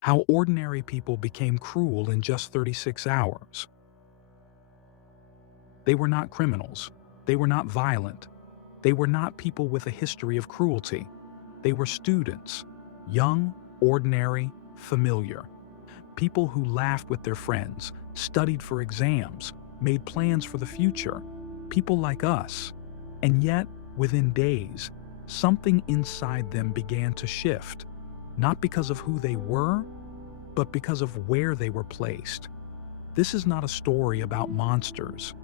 How ordinary people became cruel in just 36 hours. They were not criminals. They were not violent. They were not people with a history of cruelty. They were students, young, ordinary, familiar. People who laughed with their friends, studied for exams, made plans for the future. People like us. And yet, within days, something inside them began to shift, not because of who they were, but because of where they were placed. This is not a story about monsters.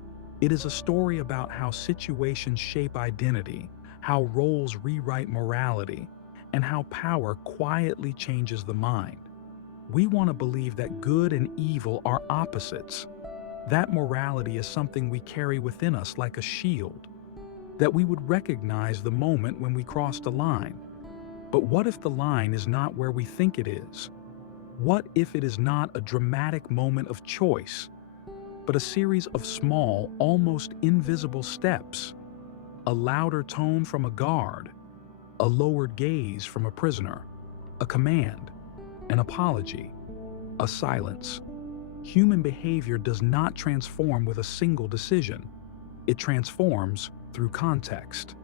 It is a story about how situations shape identity, how roles rewrite morality, and how power quietly changes the mind. We want to believe that good and evil are opposites, that morality is something we carry within us like a shield, that we would recognize the moment when we crossed a line. But what if the line is not where we think it is? What if it is not a dramatic moment of choice, but a series of small, almost invisible steps? A louder tone from a guard, a lowered gaze from a prisoner, a command, an apology, a silence. Human behavior does not transform with a single decision. It transforms through context.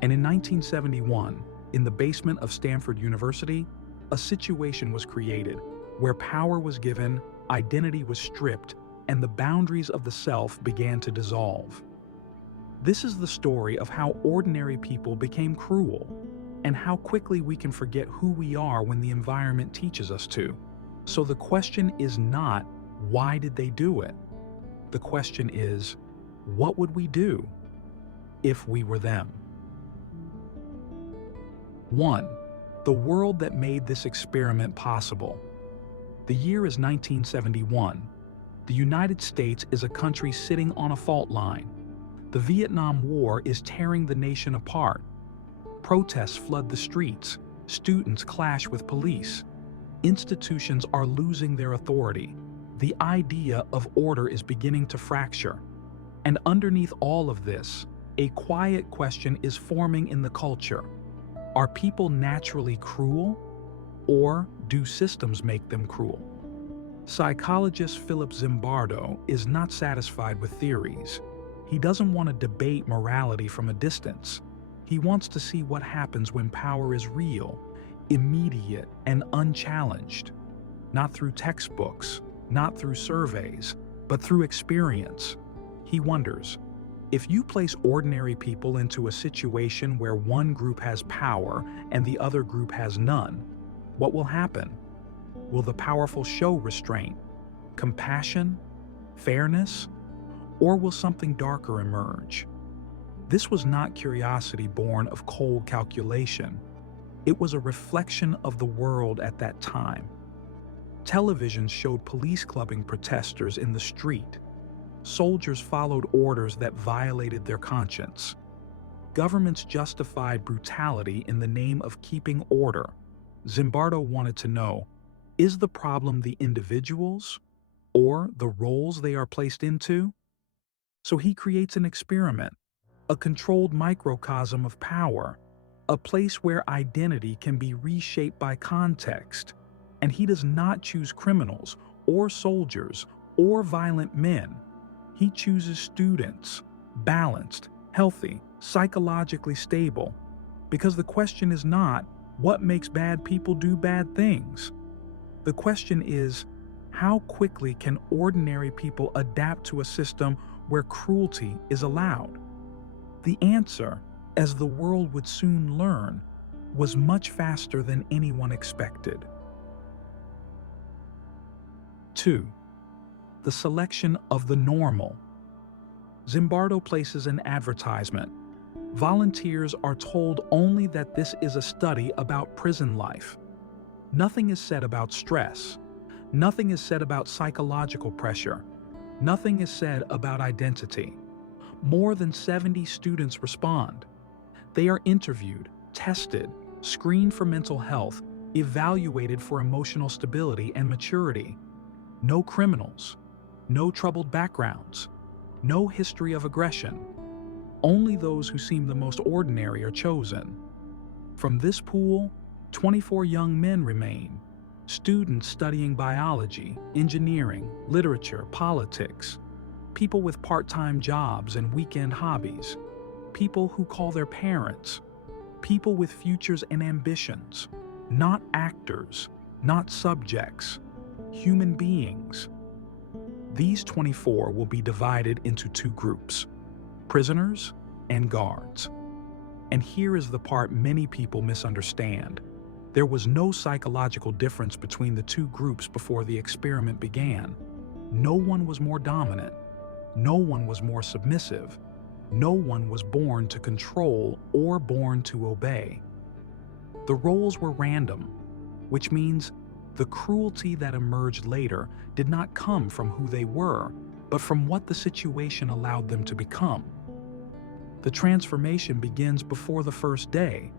And in 1971, in the basement of Stanford University, a situation was created where power was given, identity was stripped, and the boundaries of the self began to dissolve. This is the story of how ordinary people became cruel, and how quickly we can forget who we are when the environment teaches us to. So the question is not, why did they do it? The question is, what would we do if we were them? 1. The world that made this experiment possible. The year is 1971. The United States is a country sitting on a fault line. The Vietnam War is tearing the nation apart. Protests flood the streets. Students clash with police. Institutions are losing their authority. The idea of order is beginning to fracture. And underneath all of this, a quiet question is forming in the culture. Are people naturally cruel, or do systems make them cruel? Psychologist Philip Zimbardo is not satisfied with theories. He doesn't want to debate morality from a distance. He wants to see what happens when power is real, immediate, and unchallenged. Not through textbooks, not through surveys, but through experience. He wonders, if you place ordinary people into a situation where one group has power and the other group has none, what will happen? Will the powerful show restraint, compassion, fairness, or will something darker emerge? This was not curiosity born of cold calculation. It was a reflection of the world at that time. Television showed police clubbing protesters in the street. Soldiers followed orders that violated their conscience. Governments justified brutality in the name of keeping order. Zimbardo wanted to know, is the problem the individuals or the roles they are placed into? So he creates an experiment, a controlled microcosm of power, a place where identity can be reshaped by context. And he does not choose criminals or soldiers or violent men. He chooses students, balanced, healthy, psychologically stable. Because the question is not, what makes bad people do bad things? The question is, how quickly can ordinary people adapt to a system where cruelty is allowed? The answer, as the world would soon learn, was much faster than anyone expected. 2. The selection of the normal. Zimbardo places an advertisement. Volunteers are told only that this is a study about prison life. Nothing is said about stress. Nothing is said about psychological pressure. Nothing is said about identity. More than 70 students respond. They are interviewed, tested, screened for mental health, evaluated for emotional stability and maturity. No criminals. No troubled backgrounds. No history of aggression. Only those who seem the most ordinary are chosen. From this pool, 24 young men remain, Students studying biology, engineering, literature, politics, people with part-time jobs and weekend hobbies, people who call their parents, people with futures and ambitions, not actors, not subjects, human beings. These 24 will be divided into two groups, prisoners and guards. And here is the part many people misunderstand. There was no psychological difference between the two groups before the experiment began. No one was more dominant. No one was more submissive. No one was born to control or born to obey. The roles were random, which means the cruelty that emerged later did not come from who they were, but from what the situation allowed them to become. The transformation begins before the first day.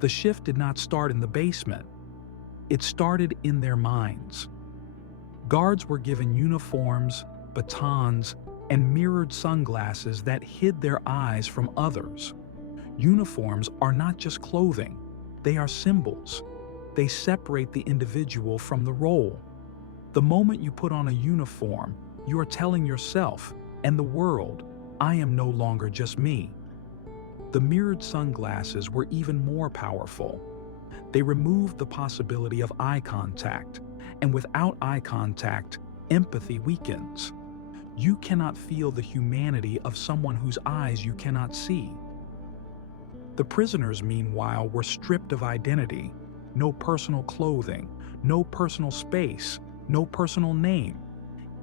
The shift did not start in the basement. It started in their minds. Guards were given uniforms, batons, and mirrored sunglasses that hid their eyes from others. Uniforms are not just clothing, they are symbols. They separate the individual from the role. The moment you put on a uniform, you are telling yourself and the world, I am no longer just me. The mirrored sunglasses were even more powerful. They removed the possibility of eye contact, and without eye contact, empathy weakens. You cannot feel the humanity of someone whose eyes you cannot see. The prisoners, meanwhile, were stripped of identity. No personal clothing, no personal space, no personal name.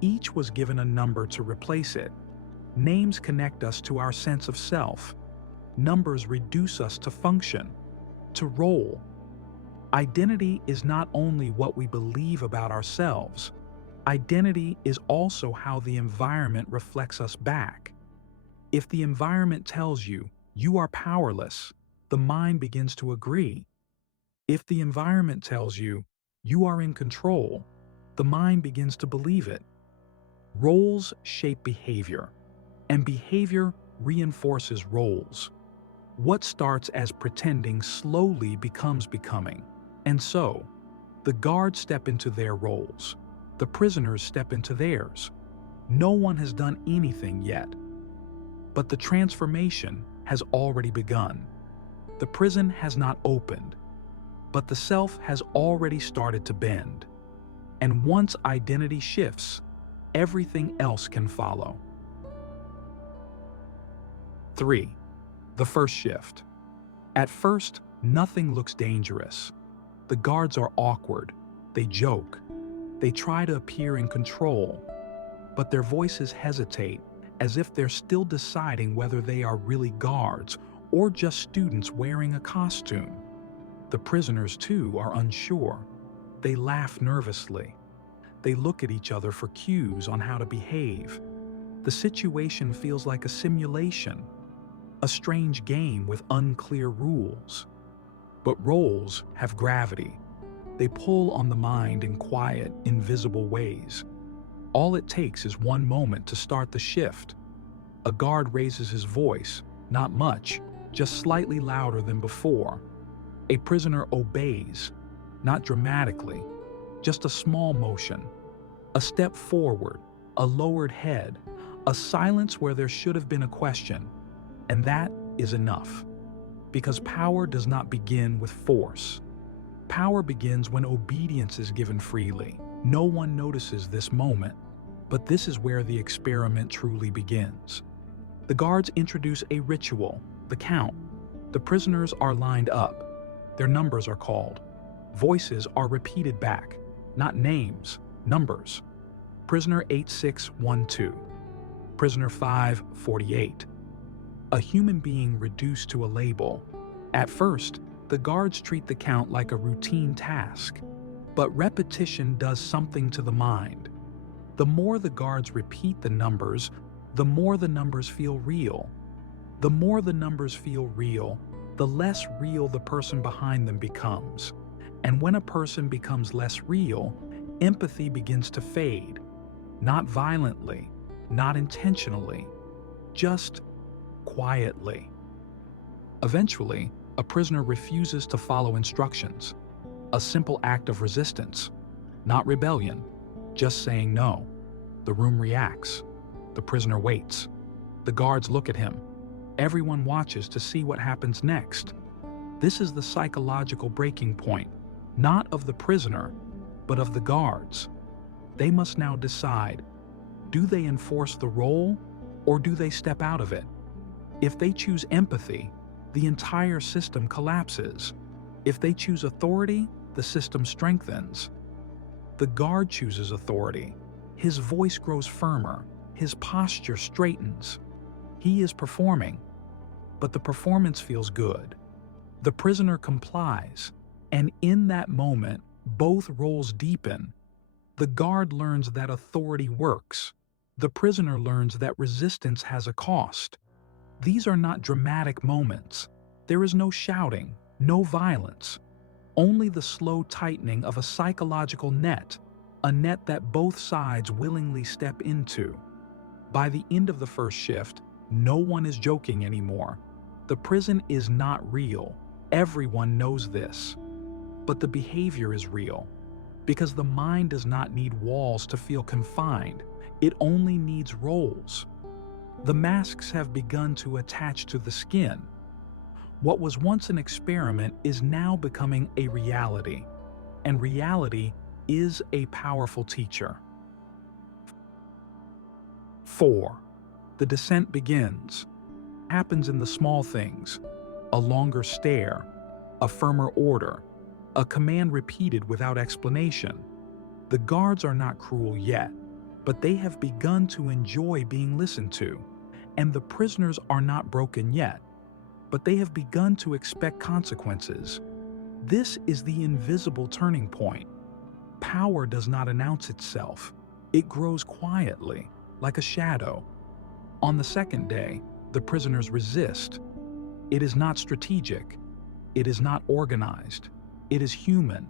Each was given a number to replace it. Names connect us to our sense of self. Numbers reduce us to function, to role. Identity is not only what we believe about ourselves. Identity is also how the environment reflects us back. If the environment tells you you are powerless, the mind begins to agree. If the environment tells you you are in control, the mind begins to believe it. Roles shape behavior, and behavior reinforces roles. What starts as pretending slowly becomes becoming. And so, the guards step into their roles. The prisoners step into theirs. No one has done anything yet. But the transformation has already begun. The prison has not opened, but the self has already started to bend. And once identity shifts, everything else can follow. 3. The first shift. At first, nothing looks dangerous. The guards are awkward. They joke. They try to appear in control, but their voices hesitate as if they're still deciding whether they are really guards or just students wearing a costume. The prisoners, too, are unsure. They laugh nervously. They look at each other for cues on how to behave. The situation feels like a simulation, a strange game with unclear rules. But roles have gravity. They pull on the mind in quiet, invisible ways. All it takes is one moment to start the shift. A guard raises his voice, not much, just slightly louder than before. A prisoner obeys, not dramatically, just a small motion. A step forward, a lowered head, a silence where there should have been a question. And that is enough. Because power does not begin with force. Power begins when obedience is given freely. No one notices this moment, but this is where the experiment truly begins. The guards introduce a ritual, the count. The prisoners are lined up. Their numbers are called. Voices are repeated back, not names, numbers. Prisoner 8612. Prisoner 548. A human being reduced to a label. At first, the guards treat the count like a routine task, but repetition does something to the mind. The more the guards repeat the numbers, the more the numbers feel real. The more the numbers feel real, the less real the person behind them becomes. And when a person becomes less real, empathy begins to fade. Not violently, not intentionally, just quietly. Eventually, a prisoner refuses to follow instructions. A simple act of resistance, not rebellion, just saying no. The room reacts. The prisoner waits. The guards look at him. Everyone watches to see what happens next. This is the psychological breaking point, not of the prisoner, but of the guards. They must now decide, do they enforce the role or do they step out of it? If they choose empathy, the entire system collapses. If they choose authority, the system strengthens. The guard chooses authority. His voice grows firmer. His posture straightens. He is performing, but the performance feels good. The prisoner complies, and in that moment, both roles deepen. The guard learns that authority works. The prisoner learns that resistance has a cost. These are not dramatic moments. There is no shouting, no violence. Only the slow tightening of a psychological net, a net that both sides willingly step into. By the end of the first shift, no one is joking anymore. The prison is not real. Everyone knows this. But the behavior is real, because the mind does not need walls to feel confined. It only needs roles. The masks have begun to attach to the skin. What was once an experiment is now becoming a reality, and reality is a powerful teacher. 4. The descent begins. It happens in the small things: a longer stare, a firmer order, a command repeated without explanation. The guards are not cruel yet, but they have begun to enjoy being listened to, and the prisoners are not broken yet, but they have begun to expect consequences. This is the invisible turning point. Power does not announce itself. It grows quietly, like a shadow. On the second day, the prisoners resist. It is not strategic. It is not organized. It is human.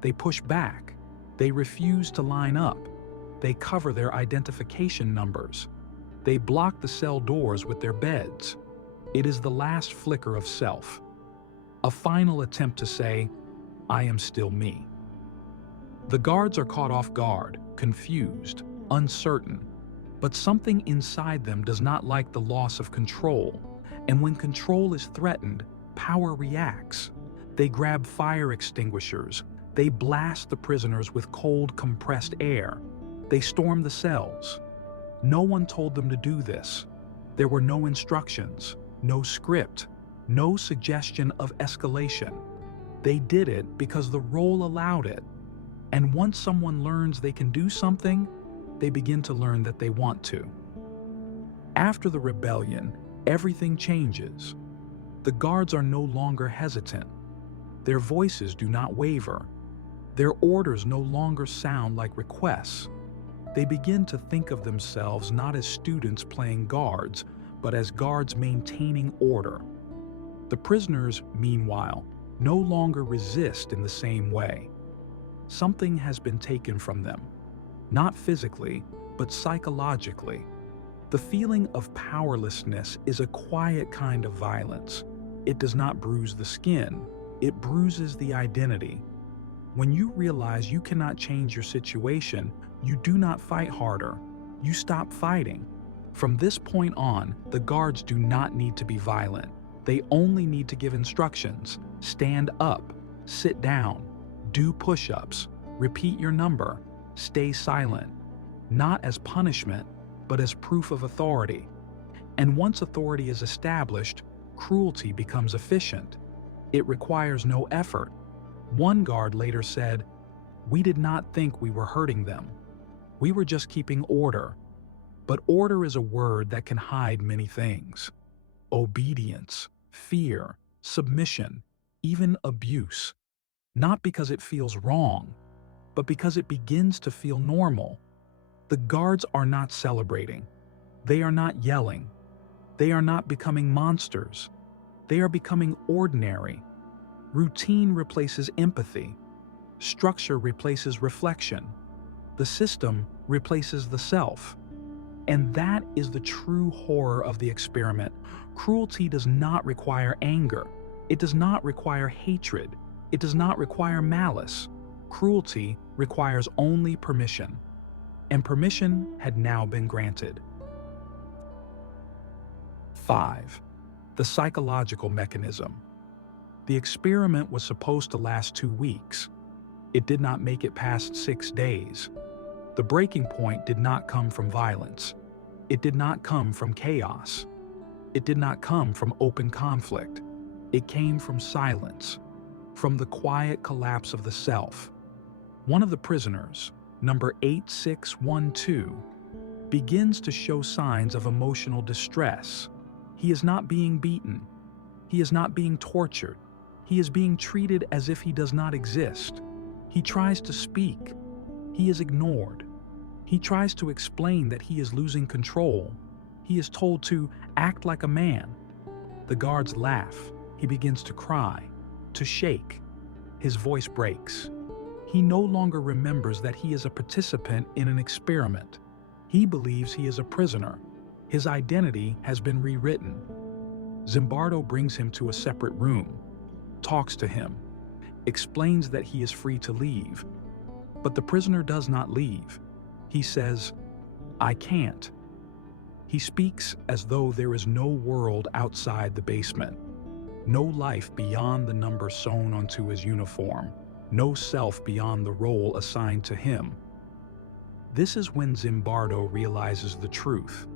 They push back. They refuse to line up. They cover their identification numbers. They block the cell doors with their beds. It is the last flicker of self. A final attempt to say, I am still me. The guards are caught off guard, confused, uncertain, but something inside them does not like the loss of control, and when control is threatened, power reacts. They grab fire extinguishers. They blast the prisoners with cold, compressed air. They storm the cells. No one told them to do this. There were no instructions, no script, no suggestion of escalation. They did it because the role allowed it. And once someone learns they can do something, they begin to learn that they want to. After the rebellion, everything changes. The guards are no longer hesitant. Their voices do not waver. Their orders no longer sound like requests. They begin to think of themselves not as students playing guards, but as guards maintaining order. The prisoners, meanwhile, no longer resist in the same way. Something has been taken from them, not physically, but psychologically. The feeling of powerlessness is a quiet kind of violence. It does not bruise the skin, it bruises the identity. When you realize you cannot change your situation, you do not fight harder. You stop fighting. From this point on, the guards do not need to be violent. They only need to give instructions. Stand up, sit down, do push-ups, repeat your number, stay silent. Not as punishment, but as proof of authority. And once authority is established, cruelty becomes efficient. It requires no effort. One guard later said, "We did not think we were hurting them. We were just keeping order." But order is a word that can hide many things. Obedience, fear, submission, even abuse. Not because it feels wrong, but because it begins to feel normal. The guards are not celebrating. They are not yelling. They are not becoming monsters. They are becoming ordinary. Routine replaces empathy. Structure replaces reflection. The system replaces the self. And that is the true horror of the experiment. Cruelty does not require anger. It does not require hatred. It does not require malice. Cruelty requires only permission, and permission had now been granted. 5. The psychological mechanism. The experiment was supposed to last 2 weeks. It did not make it past 6 days. The breaking point did not come from violence. It did not come from chaos. It did not come from open conflict. It came from silence, from the quiet collapse of the self. One of the prisoners, number 8612, begins to show signs of emotional distress. He is not being beaten. He is not being tortured. He is being treated as if he does not exist. He tries to speak. He is ignored. He tries to explain that he is losing control. He is told to act like a man. The guards laugh. He begins to cry, to shake. His voice breaks. He no longer remembers that he is a participant in an experiment. He believes he is a prisoner. His identity has been rewritten. Zimbardo brings him to a separate room, talks to him, explains that he is free to leave. But the prisoner does not leave. He says, "I can't." He speaks as though there is no world outside the basement, no life beyond the number sewn onto his uniform, no self beyond the role assigned to him. This is when Zimbardo realizes the truth.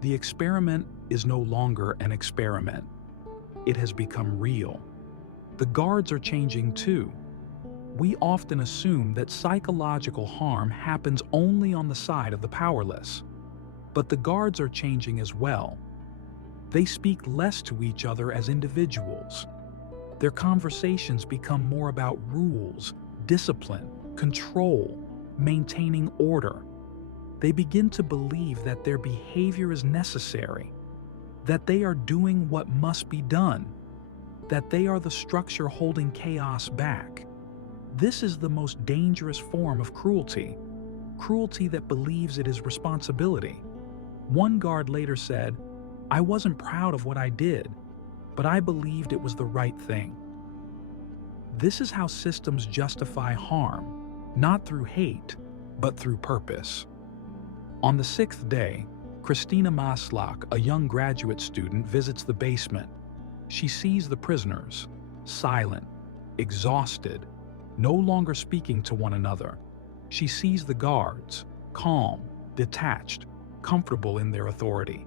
The experiment is no longer an experiment. It has become real. The guards are changing too. We often assume that psychological harm happens only on the side of the powerless. But the guards are changing as well. They speak less to each other as individuals. Their conversations become more about rules, discipline, control, maintaining order. They begin to believe that their behavior is necessary, that they are doing what must be done, that they are the structure holding chaos back. This is the most dangerous form of cruelty, cruelty that believes it is responsibility. One guard later said, "I wasn't proud of what I did, but I believed it was the right thing." This is how systems justify harm, not through hate, but through purpose. On the 6th day, Christina Maslach, a young graduate student, visits the basement. She sees the prisoners, silent, exhausted, no longer speaking to one another. She sees the guards, calm, detached, comfortable in their authority.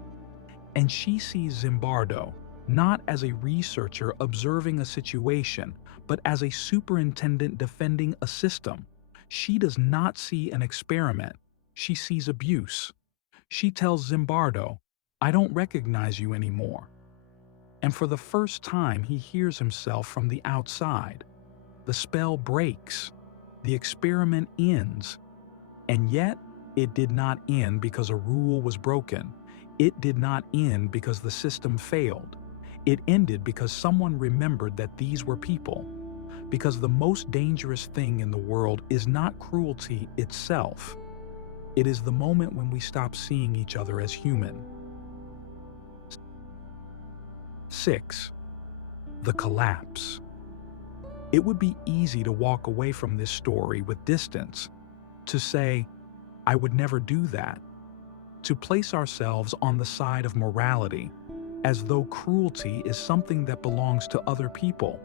And she sees Zimbardo not as a researcher observing a situation, but as a superintendent defending a system. She does not see an experiment. She sees abuse. She tells Zimbardo, "I don't recognize you anymore." And for the first time, he hears himself from the outside. The spell breaks. The experiment ends. And yet, it did not end because a rule was broken. It did not end because the system failed. It ended because someone remembered that these were people. Because the most dangerous thing in the world is not cruelty itself. It is the moment when we stop seeing each other as human. 6. The collapse. It would be easy to walk away from this story with distance, to say, "I would never do that," to place ourselves on the side of morality, as though cruelty is something that belongs to other people.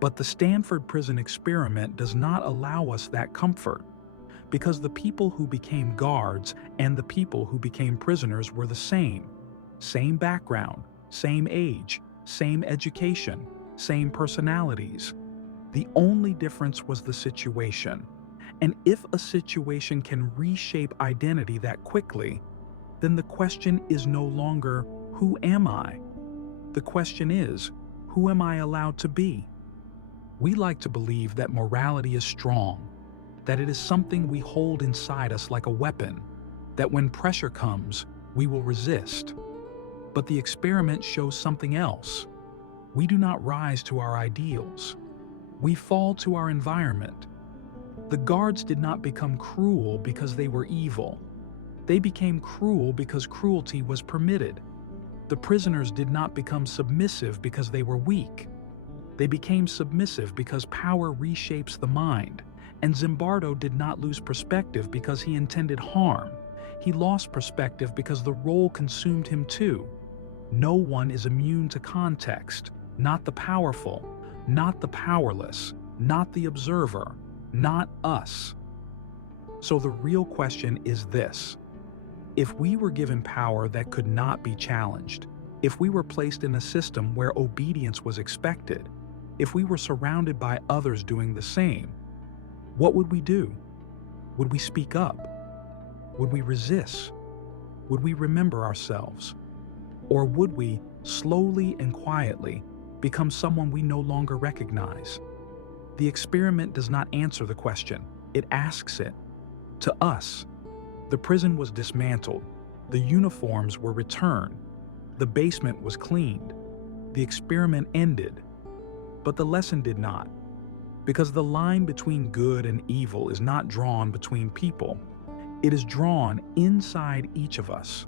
But the Stanford prison experiment does not allow us that comfort, because the people who became guards and the people who became prisoners were the same background, same age, same education, same personalities. The only difference was the situation. And if a situation can reshape identity that quickly, then the question is no longer, "Who am I?" The question is, "Who am I allowed to be?" We like to believe that morality is strong, that it is something we hold inside us like a weapon, that when pressure comes, we will resist. But the experiment shows something else. We do not rise to our ideals. We fall to our environment. The guards did not become cruel because they were evil. They became cruel because cruelty was permitted. The prisoners did not become submissive because they were weak. They became submissive because power reshapes the mind, and Zimbardo did not lose perspective because he intended harm. He lost perspective because the role consumed him too. No one is immune to context, not the powerful, not the powerless, not the observer, not us. So the real question is this: if we were given power that could not be challenged, if we were placed in a system where obedience was expected, if we were surrounded by others doing the same, what would we do? Would we speak up? Would we resist? Would we remember ourselves? Or would we, slowly and quietly, become someone we no longer recognize? The experiment does not answer the question, it asks it. To us, the prison was dismantled, the uniforms were returned, the basement was cleaned, the experiment ended. But the lesson did not, because the line between good and evil is not drawn between people. It is drawn inside each of us,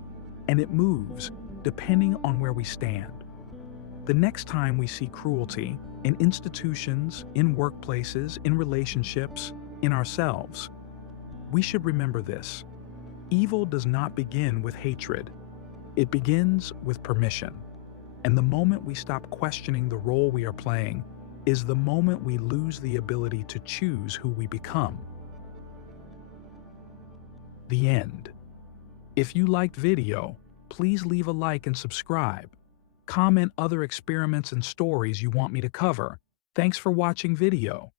and it moves depending on where we stand. The next time we see cruelty in institutions, in workplaces, in relationships, in ourselves, we should remember this: evil does not begin with hatred. It begins with permission. And the moment we stop questioning the role we are playing is the moment we lose the ability to choose who we become. The end. If you liked video, please leave a like and subscribe. Comment other experiments and stories you want me to cover. Thanks for watching video.